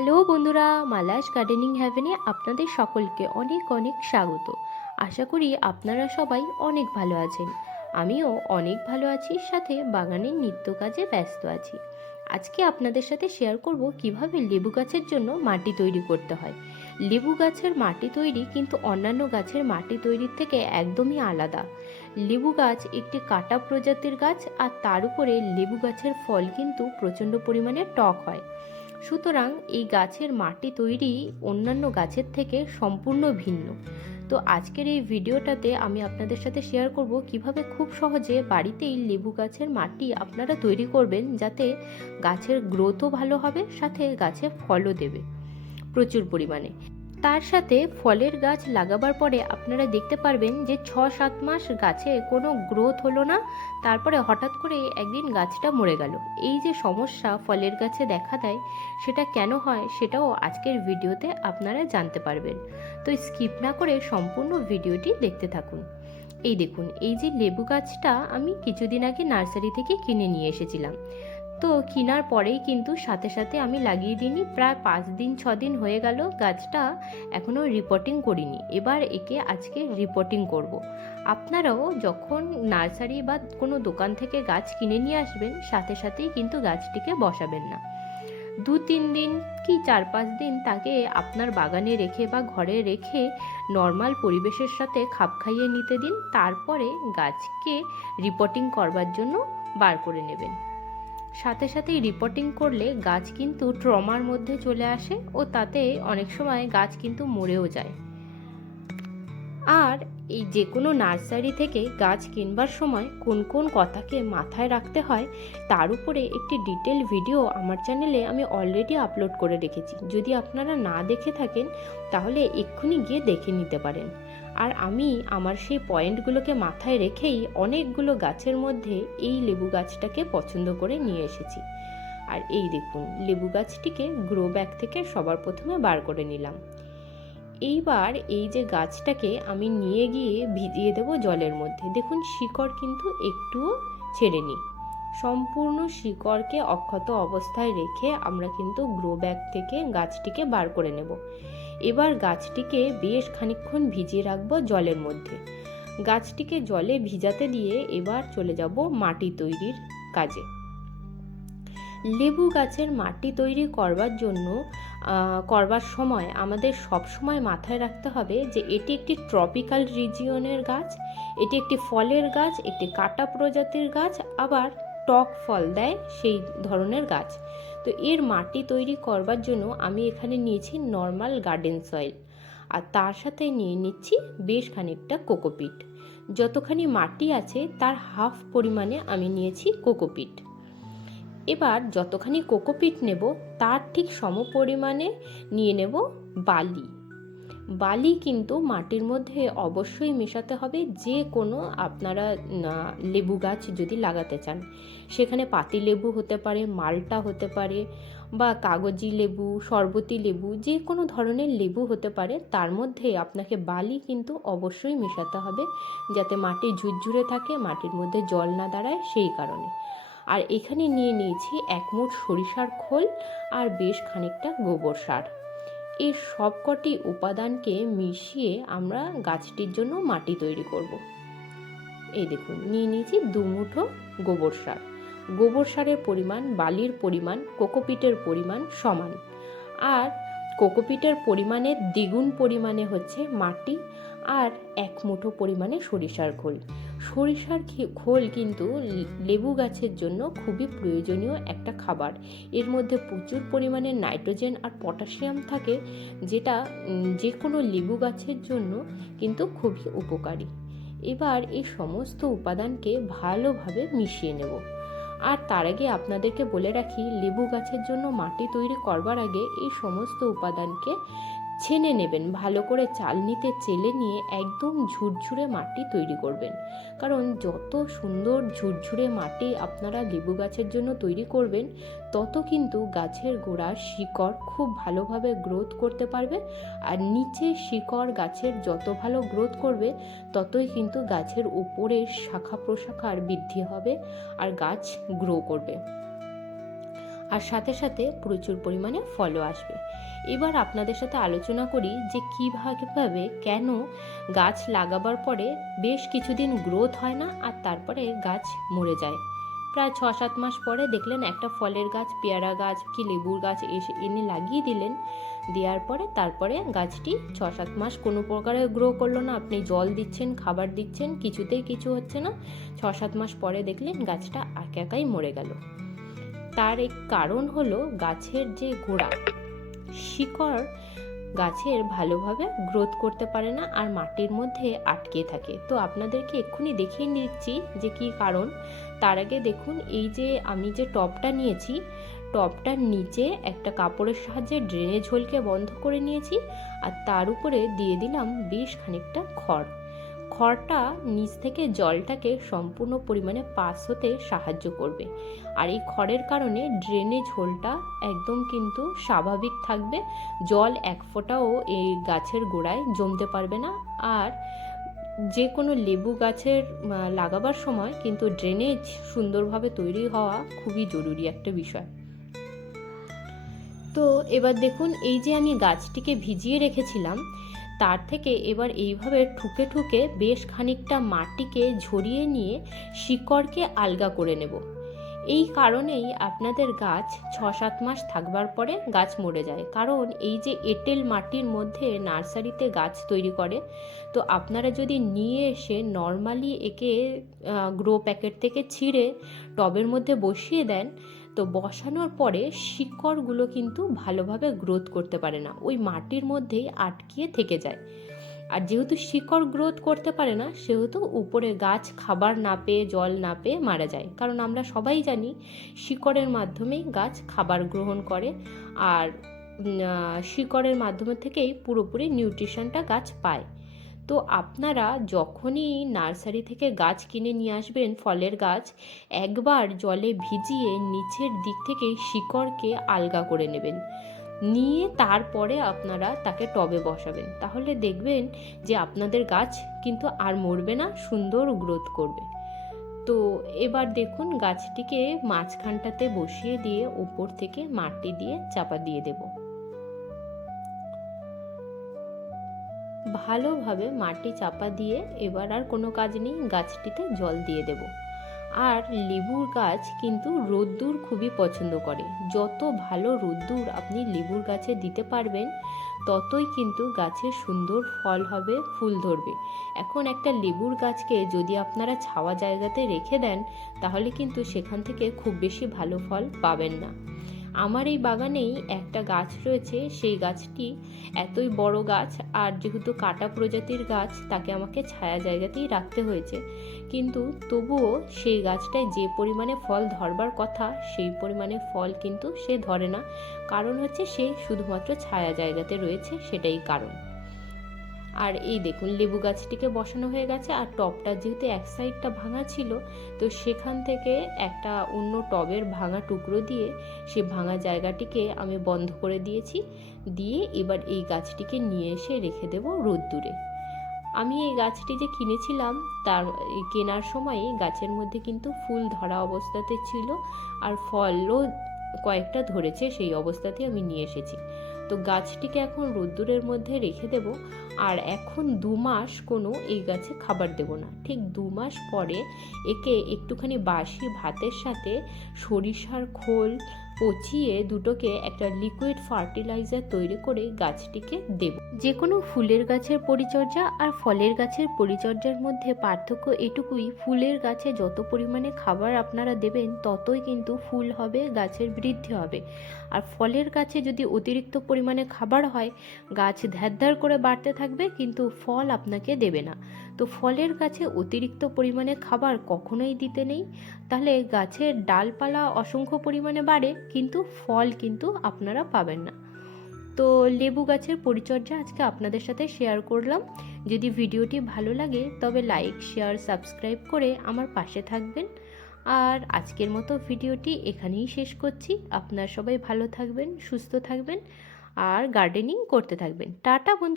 Hello বন্ধুরা, Mala's gardening হ্যাভেনে আপনাদের সকলকে অনেক অনেক স্বাগত। আশা করি আপনারা সবাই অনেক ভালো আছেন। আমিও অনেক ভালো আছি, সাথে বাগানের নিত্য কাজে ব্যস্ত আছি। আজকে আপনাদের সাথে শেয়ার করব কিভাবে লেবু গাছের জন্য মাটি তৈরি করতে হয়। লেবু গাছের মাটি তৈরি কিন্তু অন্যান্য গাছের মাটি তৈরির থেকে একদমই আলাদা। লেবু গাছ একটি কাটা প্রজাতির গাছ, আর তার উপরে লেবু গাছের ফল কিন্তু প্রচণ্ড পরিমাণে টক হয়। সুতরাং এই গাছের মাটি তৈরি অন্যান্য গাছের থেকে সম্পূর্ণ ভিন্ন। তো আজকের এই ভিডিওটাতে আমি আপনাদের সাথে শেয়ার করব কিভাবে খুব সহজে বাড়িতেই লেবু গাছের মাটি আপনারা তৈরি করবেন, যাতে গাছের গ্রোথও ভালো হবে, সাথে গাছে ফলও দেবে প্রচুর পরিমাণে। তার সাথে ফলের গাছ লাগাবার পরে আপনারা দেখতে পারবেন যে 6-7 মাস গাছে কোনো গ্রোথ হলো না, তারপরে হঠাৎ করে একদিন গাছটা মরে গেল। এই যে সমস্যা ফলের গাছে দেখা দেয়, সেটা কেন হয় সেটাও আজকের ভিডিওতে আপনারা জানতে পারবেন। তো স্কিপ না করে সম্পূর্ণ ভিডিওটি দেখতে থাকুন। এই দেখুন, এই যে লেবু গাছটা আমি কিছুদিন আগে নার্সারি থেকে কিনে নিয়ে এসেছিলাম। তো কেনার পরেই কিন্তু সাথে সাথে আমি লাগিয়ে দিইনি, প্রায় 5-6 দিন হয়ে গেল, গাছটা এখনও রিপোর্টিং করিনি। এবার একে আজকে রিপোর্টিং করব। আপনারাও যখন নার্সারি বা কোনো দোকান থেকে গাছ কিনে নিয়ে আসবেন, সাথে সাথেই কিন্তু গাছটিকে বসাবেন না। 2-3 দিন কি 4-5 দিন তাকে আপনার বাগানে রেখে বা ঘরে রেখে নর্মাল পরিবেশের সাথে খাপ খাইয়ে নিতে দিন। তারপরে গাছকে রিপোর্টিং করবার জন্য বার করে নেবেন। সাথে সাথেই রিপোর্টিং করলে গাছ কিন্তু ট্রমার মধ্যে চলে আসে, ও তাতে অনেক সময় গাছ কিন্তু মরেও যায়। আর এই যে কোনো নার্সারি থেকে গাছ কিনবার সময় কোন কোন কথাকে মাথায় রাখতে হয়, তার উপরে একটি ডিটেল ভিডিও আমার চ্যানেলে আমি অলরেডি আপলোড করে রেখেছি। যদি আপনারা না দেখে থাকেন তাহলে এক্ষুনি গিয়ে দেখে নিতে পারেন। আর আমি আমার সেই পয়েন্টগুলোকে মাথায় রেখেই অনেকগুলো গাছের মধ্যে এই লেবু গাছটাকে পছন্দ করে নিয়ে এসেছি। আর এই দেখুন, লেবু গাছটিকে গ্রো ব্যাগ থেকে সবার প্রথমে বার করে নিলাম। এইবার এই যে গাছটাকে আমি নিয়ে গিয়ে ভিজিয়ে দেবো জলের মধ্যে। দেখুন, শিকড় কিন্তু একটুও ছেড়েনি। সম্পূর্ণ শিকড়কে অক্ষত অবস্থায় রেখে আমরা কিন্তু গ্রো ব্যাগ থেকে গাছটিকে বার করে নেব। এবার গাছটিকে বেশ খানিকক্ষণ ভিজিয়ে রাখবো জলের মধ্যে। গাছটিকে জলে ভিজাতে দিয়ে এবার চলে যাব মাটি তৈরির কাজে। লেবু গাছের মাটি তৈরি করবার সময় আমাদের সব সময় মাথায় রাখতে হবে যে এটি একটি ট্রপিক্যাল রিজিয়নের গাছ, এটি একটি ফলের গাছ, একটি কাটা প্রজাতির গাছ, আবার টক ফল দেয় সেই ধরনের গাছ। তো এর মাটি তৈরি করবার জন্য আমি এখানে নিয়েছি নর্মাল গার্ডেন সয়েল, আর তার সাথে নিয়ে নিচ্ছি বেশ খানিকটা কোকোপিট। যতখানি মাটি আছে তার হাফ পরিমাণে আমি নিয়েছি কোকোপিট। এবার যতখানি কোকোপিট নেব তার ঠিক সম পরিমাণে নিয়ে নেব বালি। বালি কিন্তু মাটির মধ্যে অবশ্যই মেশাতে হবে। যে কোনো আপনারা লেবু গাছ যদি লাগাতে চান, সেখানে পাতি লেবু হতে পারে, মালটা হতে পারে, বা কাগজি লেবু, শরবতি লেবু, যে কোনো ধরনের লেবু হতে পারে, তার মধ্যে আপনাকে বালি কিন্তু অবশ্যই মেশাতে হবে, যাতে মাটি ঝুরঝুরে থাকে, মাটির মধ্যে জল না দাঁড়ায় সেই কারণে। আর এখানে নিয়ে নিয়েছি 1 মুঠ সরিষার খোল আর বেশ খানিকটা গোবর সার। এই সবকটি উপাদানকে মিশিয়ে আমরা গাছটির জন্য মাটি তৈরি করব। এই দেখুন, নিয়ে নিয়েছি 2 মুঠো গোবর সার। গোবর সারের পরিমাণ, বালির পরিমাণ, কোকোপিটের পরিমাণ সমান। আর কোকোপিটের পরিমাণের দ্বিগুণ পরিমাণে হচ্ছে মাটি, আর 1 মুঠো পরিমাণে সরিষার খোল। সরিষার খোল কিন্তু লেবু গাছের জন্য খুবই প্রয়োজনীয় একটা খাবার। এর মধ্যে প্রচুর পরিমাণে নাইট্রোজেন আর পটাশিয়াম থাকে, যেটা যে কোনো লেবু গাছের জন্য কিন্তু খুবই উপকারী। এবার এই সমস্ত উপাদানকে ভালোভাবে মিশিয়ে নেব। আর তার আগে আপনাদেরকে বলে রাখি, লেবু গাছের জন্য মাটি তৈরি করবার আগে এই সমস্ত উপাদানকে ছেনে নেবেন, ভালো করে চালনিতে চেলে নিয়ে একদম ঝুরঝুরে মাটি তৈরি করবেন। কারণ যত সুন্দর ঝুরঝুরে মাটি আপনারা লেবু গাছের জন্য তৈরি করবেন, তত কিন্তু গাছের গোড়ার শিকড় খুব ভালোভাবে গ্রোথ করতে পারবে। আর নিচে শিকড় গাছের যত ভালো গ্রোথ করবে, ততই কিন্তু গাছের উপরের শাখা প্রশাখার বৃদ্ধি হবে আর গাছ গ্রো করবে, আর সাথে সাথে প্রচুর পরিমাণে ফলও আসবে। এবার আপনাদের সাথে আলোচনা করি যে কীভাবে কেন গাছ লাগাবার পরে বেশ কিছুদিন গ্রোথ হয় না আর তারপরে গাছ মরে যায়। প্রায় 6-7 মাস পরে দেখলেন একটা ফলের গাছ, পেয়ারা গাছ কি লেবুর গাছ এনে লাগিয়ে দিলেন, দেওয়ার পরে তারপরে গাছটি 6-7 মাস কোনো প্রকারে গ্রো করলো না। আপনি জল দিচ্ছেন, খাবার দিচ্ছেন, কিছুতেই কিছু হচ্ছে না। 6-7 মাস পরে দেখলেন গাছটা একাই মরে গেল। তার এক কারণ হলো গাছের যে গোড়া, শিকড় গাছের ভালোভাবে গ্রোথ করতে পারে না আর মাটির মধ্যে আটকে থাকে। তো আপনাদেরকে এক্ষুনি দেখিয়ে নিচ্ছি যে কি কারণ। তার আগে দেখুন, এই যে আমি যে টবটা নিয়েছি, টবটার নিচে একটা কাপড়ের সাহায্যে ড্রেনেজ হোলকে বন্ধ করে নিয়েছি আর তার উপরে দিয়ে দিলাম বেশ খানিকটা খড়। খড়টা নিচ থেকে জলটাকে সম্পূর্ণ পরিমাণে পাস হতে সাহায্য করবে আর এই খড়ের কারণে ড্রেনেজ হোলটা একদম কিন্তু স্বাভাবিক থাকবে, জল এক ফোঁটাও এই গাছের গোড়ায় জমতে পারবে না। আর যে কোনো লেবু গাছের লাগাবার সময় কিন্তু ড্রেনেজ সুন্দরভাবে তৈরি হওয়া খুবই জরুরি একটা বিষয়। তো এবার দেখুন, এই যে আমি গাছটিকে ভিজিয়ে রেখেছিলাম তার থেকে এবার এইভাবে ঠুকে ঠুকে বেশ খানিকটা মাটিকে ঝরিয়ে নিয়ে শিকড়কে আলগা করে নেব। এই কারণেই আপনাদের গাছ 6-7 মাস থাকবার পরে গাছ মরে যায়, কারণ এই যে এঁটেল মাটির মধ্যে নার্সারিতে গাছ তৈরি করে। তো আপনারা যদি নিয়ে এসে নর্মালি একে গ্রো প্যাকেট থেকে ছিঁড়ে টবের মধ্যে বসিয়ে দেন, তো বসানোর পরে শিকড়গুলো কিন্তু ভালোভাবে গ্রোথ করতে পারে না, ওই মাটির মধ্যেই আটকিয়ে থেকে যায়। আর যেহেতু শিকড় গ্রোথ করতে পারে না, সেহেতু উপরে গাছ খাবার না পেয়ে, জল না পেয়ে মারা যায়। কারণ আমরা সবাই জানি শিকড়ের মাধ্যমেই গাছ খাবার গ্রহণ করে আর শিকড়ের মাধ্যমে থেকেই পুরোপুরি নিউট্রিশনটা গাছ পায়। তো আপনারা যখনই নার্সারি থেকে গাছ কিনে নিয়ে আসবেন, ফলের গাছ, একবার জলে ভিজিয়ে নিচের দিক থেকে শিকড়কে আলগা করে নেবেন, নিয়ে তারপরে আপনারা তাকে টবে বসাবেন। তাহলে দেখবেন যে আপনাদের গাছ কিন্তু আর মরবে না, সুন্দর গ্রোথ করবে। তো এবার দেখুন, গাছটিকে মাঝখানটাতে বসিয়ে দিয়ে উপর থেকে মাটি দিয়ে চাপা দিয়ে দেব। ভালোভাবে মাটি চাপা দিয়ে এবার আর কোনো কাজ নেই, গাছটিতে জল দিয়ে দেব। আর লেবুর গাছ কিন্তু রোদ্দুর খুবই পছন্দ করে। যত ভালো রোদ্দুর আপনি লেবুর গাছে দিতে পারবেন, ততই কিন্তু গাছের সুন্দর ফল হবে, ফুল ধরবে। এখন একটা লেবুর গাছকে যদি আপনারা ছাওয়া জায়গাতে রেখে দেন, তাহলে কিন্তু সেখান থেকে খুব বেশি ভালো ফল পাবেন না। আমার এই বাগানেই একটা গাছ রয়েছে, সেই গাছটি এতই বড় গাছ, আর যেহেতু কাটা প্রজাতির গাছ, তাকে আমাকে ছায়া জায়গাতেই রাখতে হয়েছে। কিন্তু তবুও সেই গাছটায় যে পরিমাণে ফল ধরবার কথা, সেই পরিমাণে ফল কিন্তু সে ধরে না। কারণ হচ্ছে সে শুধুমাত্র ছায়া জায়গাতে রয়েছে, সেটাই কারণ। আর এই দেখুন, লেবু গাছটিকে বসানো হয়ে গেছে আর টবটা যেহেতু এক সাইডটা ভাঙা ছিল, তো সেখান থেকে একটা অন্য টবের ভাঙা টুকরো দিয়ে সে ভাঙা জায়গাটিকে আমি বন্ধ করে দিয়েছি। দিয়ে এবার এই গাছটিকে নিয়ে এসে রেখে দেব রোদ্দুরে। আমি এই গাছটি যে কিনেছিলাম, তার কেনার সময় গাছের মধ্যে কিন্তু ফুল ধরা অবস্থাতে ছিল আর ফলও কয়েকটা ধরেছে, সেই অবস্থাতে আমি নিয়ে এসেছি। তো গাছটিকে এখন রোদ্দুরের মধ্যে রেখে দেব। আর এখন 2 মাস কোনো এই গাছে খাবার দেব না। ঠিক 2 মাস পরে একে একটুখানি বাসি ভাতের সাথে সরিষার খোল পচিয়ে দুটোকে একটা লিকুইড ফার্টিলাইজার তৈরি করে গাছটিকে দেব। যে কোনো ফুলের গাছের পরিচর্যা আর ফলের গাছের পরিচর্যার মধ্যে পার্থক্য এটুকুই, ফুলের গাছে যত পরিমাণে খাবার আপনারা দেবেন, ততই কিন্তু ফুল হবে, গাছের বৃদ্ধি হবে। আর ফলের গাছে যদি অতিরিক্ত পরিমাণে খাবার হয়, গাছ ধ্যার করে বাড়তে থাকবে কিন্তু ফল আপনাকে দেবে না। তো ফলের গাছে অতিরিক্ত পরিমাণে খাবার কখনোই দিতে নেই, তাহলে গাছের ডালপালা অসংখ্য পরিমাণে বাড়ে কিন্তু ফল কিন্তু আপনারা পাবেন না। তো লেবু গাছের পরিচর্যা আজকে আপনাদের সাথে শেয়ার করলাম। যদি ভিডিওটি ভালো লাগে তবে লাইক, শেয়ার, সাবস্ক্রাইব করে আমার পাশে থাকবেন। আর আজকের মতো ভিডিওটি এখানেই শেষ করছি। আপনারা সবাই ভালো থাকবেন, সুস্থ থাকবেন আর গার্ডেনিং করতে থাকবেন। টাটা বন্ধুরা।